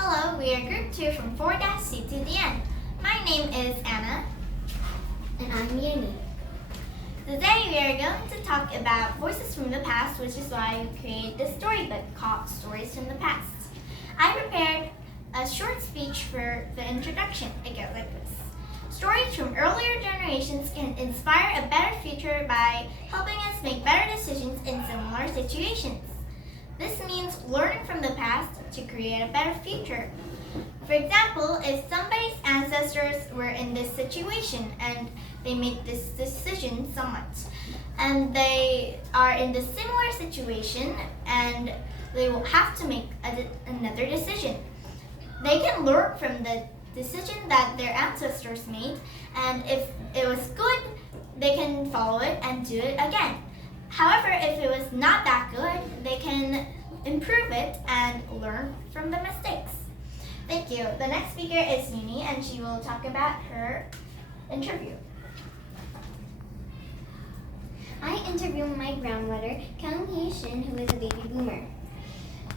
Hello, we are Group 2 from 4-C to the end. My name is Anna. And I'm Yemi. Today we are going to talk about Voices from the Past, which is why we created this storybook called Stories from the Past. I prepared a short speech for the introduction. It goes like this. Stories from earlier generations can inspire a better future by helping us make better decisions in similar situations. This means learning from the past to create a better future. For example, if somebody's ancestors were in this situation and they make this decision somewhat, and they are in the similar situation and they will have to make another decision, they can learn from the decision that their ancestors made, and if it was good, they can follow it and do it again. However, if it was not that good, they can improve it and learn from the mistakes. Thank you. The next speaker is Yuni, and she will talk about her interview. I interviewed my grandmother, Kang Hee-shin, who is a baby boomer.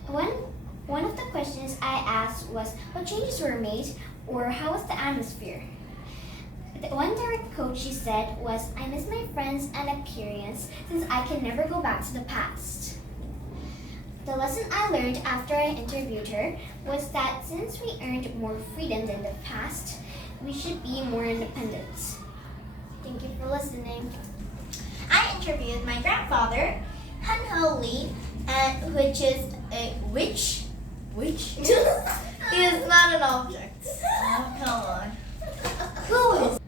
One of the questions I asked was what changes were made or how was the atmosphere. The one direct quote she said was, "I miss my friends and appearance since I can never go back to the past." The lesson I learned after I interviewed her was that since we earned more freedom than the past, we should be more independent. Thank you for listening. I interviewed my grandfather, Han Ho Lee, which is a witch. Witch? He is not an object. Oh, come on. Who is?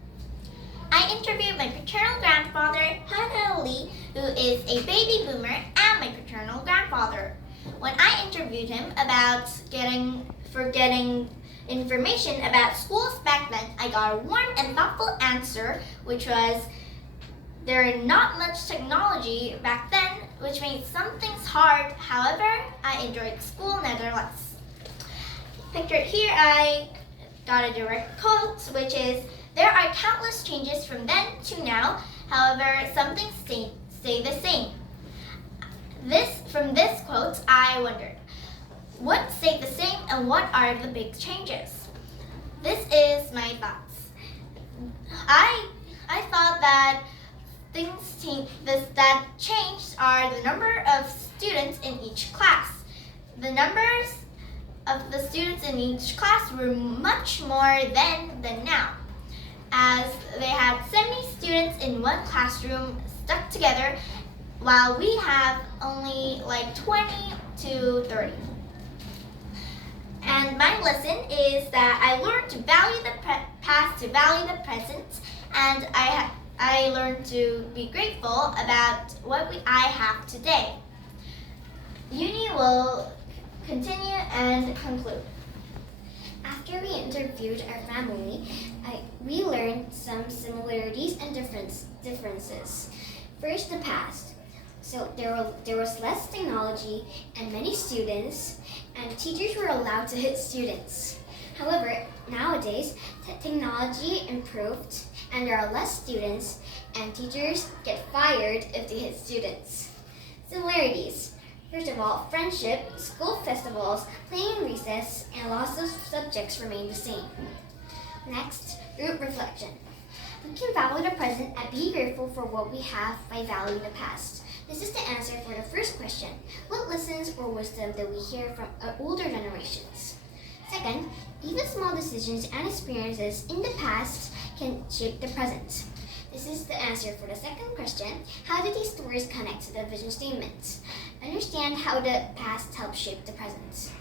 I interviewed my paternal grandfather, Han Ho Lee, who is a baby boomer, and my paternal grandfather. When I interviewed him about getting information about schools back then, I got a warm and thoughtful answer, which was there are not much technology back then, which made some things hard. However, I enjoyed school nevertheless. Pictured here, I got a direct quote, which is, "There are countless changes from then to now. However, some things stay the same." From this quote, I wondered, what stayed the same and what are the big changes? This is my thoughts. I thought that that changed are the number of students in each class. The numbers of the students in each class were much more then than now, as they had 70 students in one classroom stuck together, while we have only like 20 to 30. And my lesson is that I learned to value the past, to value the present, and I learned to be grateful about what I have today. Uni will continue and conclude. After we interviewed our family, we learned some similarities and differences. First, the past. So there was less technology and many students, and teachers were allowed to hit students. However, nowadays, technology improved and there are less students, and teachers get fired if they hit students. Similarities. First of all, friendship, school festivals, playing in recess, and lots of subjects remain the same. Next, group reflection. We can value the present and be grateful for what we have by valuing the past. This is the answer for the first question. What lessons or wisdom did we hear from older generations? Second, even small decisions and experiences in the past can shape the present. This is the answer for the second question. How did these stories connect to the vision statement? Understand how the past helps shape the present.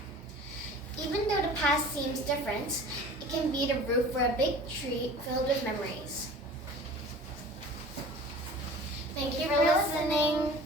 Even though the past seems different, it can be the roof for a big tree filled with memories. Thank you for listening.